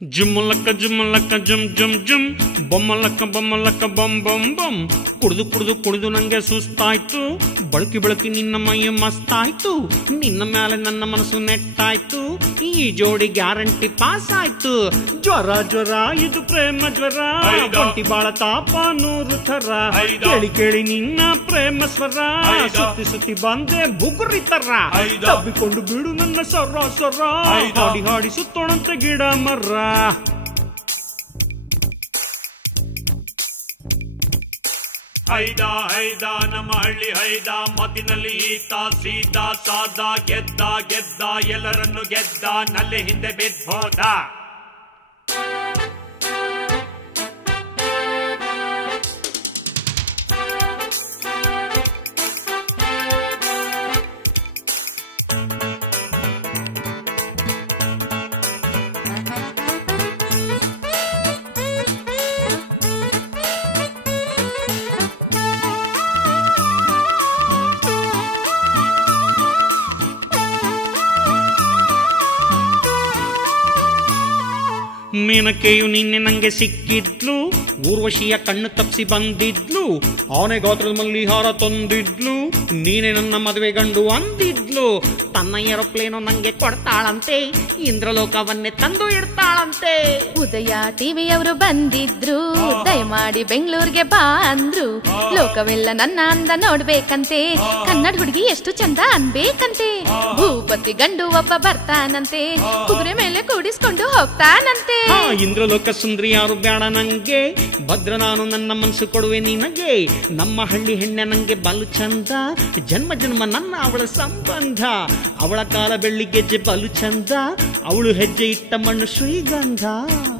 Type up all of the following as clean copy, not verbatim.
ಜುಮ್ಮಲಕ್ಕ ಜುಮ್ಮಲಕ್ಕ ಜುಮ್ ಜುಮ್ ಜುಮ್ ಬೊಮ್ಮಲಕ್ಕ ಬೊಮ್ಮಲಕ್ಕ ಬೊಮ್ ಬೊಮ್ ಬೊಮ್ ಕುಡಿದು ಕುಡಿದು ಕುಡಿದು ನಂಗೆ ಸುಸ್ತಾಯ್ತು ಬಳಕಿ ಬಳಕಿ ನಿನ್ನ ಮೈಯ ಮಸ್ತಾಯ್ತು ನಿನ್ನ ಮೇಲೆ ನನ್ನ ಮನಸ್ಸು ನೆಟ್ಟಾಯ್ತು ಈ ಜೋಡಿ ಗ್ಯಾರಂಟಿ ಪಾಸ್ ಆಯ್ತು ಜ್ವರ ಜ್ವರ ಇದು ಪ್ರೇಮ ಜ್ವರ ಹೊಟ್ಟಿ ಬಾಳ ತಾಪ 100 ಥರ ಕೇಳಿ ಕೇಳಿ ನಿನ್ನ ಪ್ರೇಮ ಸ್ವರ ಸುತ್ತಿ ಸುತ್ತಿ ಬಂದೆ ಬುಗುರಿ ತರ ತಬ್ಬಿಕೊಂಡು ಬಿಡು ನನ್ನ ಸೊರ ಸೊರ ಹಾಡಿ ಹಾಡಿ ಸುತ್ತೋಣಂತೆ ಗಿಡ ಮರ ಹೈದ ಹೈದ ನಮ್ಮ ಹಳ್ಳಿ ಹೈದ ಮಾತಿನಲ್ಲಿ ಈತ ಸೀದಾ ಸಾದ ಗೆದ್ದ ಗೆದ್ದ ಎಲ್ಲರನ್ನು ಗೆದ್ದ ನಲ್ಲಿ ಹಿಂದೆ ಬಿದ್ದೋದ ಮೇನಕೆಯು ನಿನ್ನೆ ನಂಗೆ ಸಿಕ್ಕಿದ್ಲು ಊರ್ವಶಿಯ ಕಣ್ಣು ತಪ್ಪಿಸಿ ಬಂದಿದ್ಲು ಆನೆ ಗಾತ್ರದ ಮಲ್ಲಿಹಾರ ತಂದಿದ್ಲು ನೀನೆ ನನ್ನ ಮದುವೆ ಗಂಡು ಅಂದಿದ್ಲು ತನ್ನ ಏರೋಪ್ಲೇನು ನಂಗೆ ಕೊಡ್ತಾಳಂತೆ ಇಂದ್ರಲೋಕವನ್ನೇ ತಂದು ಇಡ್ತಾಳಂತೆ ಉದಯ ಟಿವಿಯವರು ಬಂದಿದ್ರು ದಯಮಾಡಿ ಬೆಂಗಳೂರಿಗೆ ಬಾ ಅಂದ್ರು ಲೋಕವೆಲ್ಲ ನನ್ನ ಅಂದ ನೋಡ್ಬೇಕಂತೆ ಕನ್ನಡ ಹುಡುಗಿ ಎಷ್ಟು ಚಂದ ಅನ್ಬೇಕಂತೆ ಭೂಪತಿ ಗಂಡು ಒಬ್ಬ ಬರ್ತಾನಂತೆ ಕುದುರೆ ಮೇಲೆ ಕೂಡಿಸ್ಕೊಂಡು ಹೋಗ್ತಾನಂತೆ ಇಂದ್ರಲೋಕ ಸುಂದ್ರಿ ಯಾರು ಬೇಡ ನಂಗೆ ಭದ್ರ ನಾನು ನನ್ನ ಮನಸ್ಸು ಕೊಡುವೆ ನಿನಗೆ ನಮ್ಮ ಹಳ್ಳಿ ಹೆಣ್ಣೆ ನಂಗೆ ಬಲು ಚಂದ ಜನ್ಮ ಜನ್ಮ ನನ್ನ ಅವಳ ಸಂಬಂಧ ಅವಳ ಕಾಲ ಬೆಳ್ಳಿ ಗೆಜ್ಜೆ ಬಲು ಚಂದ ಅವಳು ಹೆಜ್ಜೆ ಇಟ್ಟ ಮಣ್ಣು ಶ್ರೀಗಂಧ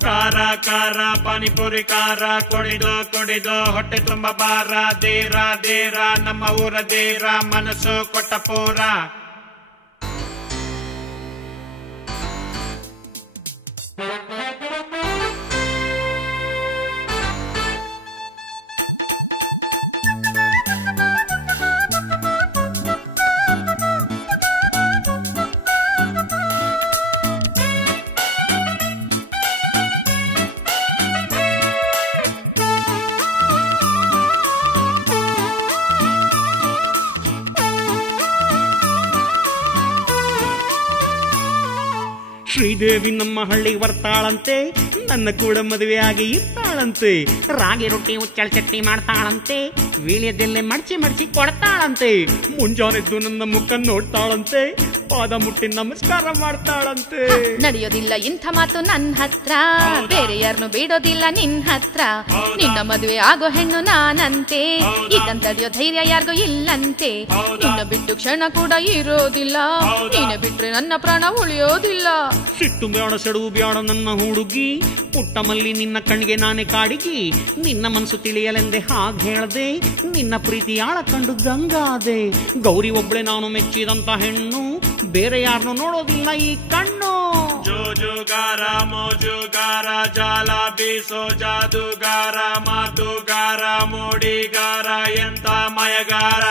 ಕಾರ ಕಾರ ಪಾನಿಪುರಿ ಕಾರ ಕುಡಿದು ಕುಡಿದು ಹೊಟ್ಟೆ ತುಂಬ ಬಾರ ದೇರ ದೇರ ನಮ್ಮ ಊರ ದೇರ ಮನಸ್ಸು ಕೊಟ್ಟ ಪೂರ ಶ್ರೀದೇವಿ ನಮ್ಮ ಹಳ್ಳಿ ಬರ್ತಾಳಂತೆ ನನ್ನ ಕೂಡ ಮದುವೆಯಾಗಿ ಇರ್ತಾಳಂತೆ ರಾಗಿ ರೊಟ್ಟಿ ಉಚ್ಚಳ ಚಟ್ನಿ ಮಾಡ್ತಾಳಂತೆ ವೀಳ್ಯದೆಲ್ಲೆ ಮಡ್ಚಿ ಮಡ್ಚಿ ಕೊಡ್ತಾಳಂತೆ ಮುಂಜಾನೆದ್ದು ನನ್ನ ಮುಖ ನೋಡ್ತಾಳಂತೆ ಪಾದ ಮುಟ್ಟಿ ನಮಸ್ಕಾರ ಮಾಡ್ತಾಳಂತೆ ನಡೆಯೋದಿಲ್ಲ ಇಂಥ ಮಾತು ನನ್ನ ಹತ್ರ ಬೇರೆ ಯಾರನ್ನು ಬಿಡೋದಿಲ್ಲ ನಿನ್ ಹತ್ರ ನಿನ್ನ ಮದುವೆ ಆಗೋ ಹೆಣ್ಣು ನಾನಂತೆ ಈಗಂತ ತಡೆಯೋ ಧೈರ್ಯ ಯಾರಿಗೂ ಇಲ್ಲಂತೆ ನಿನ್ನ ಬಿಟ್ಟು ಕ್ಷಣ ಕೂಡ ಇರೋದಿಲ್ಲ ನೀನೆ ಬಿಟ್ರೆ ನನ್ನ ಪ್ರಾಣ ಉಳಿಯೋದಿಲ್ಲ ಸಿಟ್ಟು ಬ್ಯಾಡ ಸೆಡುವು ಬ್ಯಾಡ ನನ್ನ ಹುಡುಗಿ ಪುಟ್ಟ ಮಲ್ಲಿ ನಿನ್ನ ಕಣ್ಣಿಗೆ ನಾನೇ ಕಾಡಿಗಿ ನಿನ್ನ ಮನಸ್ಸು ತಿಳಿಯಲೆಂದೆ ಹಾಗೆ ಹೇಳ್ದೆ ನಿನ್ನ ಪ್ರೀತಿ ಆಳ ಕಂಡು ಗಂಗಾದೆ ಗೌರಿ ಒಬ್ಳೆ ನಾನು ಮೆಚ್ಚಿದಂತ ಹೆಣ್ಣು ಬೇರೆ ಯಾರನ್ನು ನೋಡೋದಿಲ್ಲ ಈ ಕಣ್ಣು ಜೋಜುಗಾರ ಮೋಜುಗಾರ ಜಾಲ ಬೀಸೋ ಜಾದುಗಾರ ಮಾತುಗಾರ ಮೋಡಿಗಾರ ಎಂತ ಮಯಗಾರ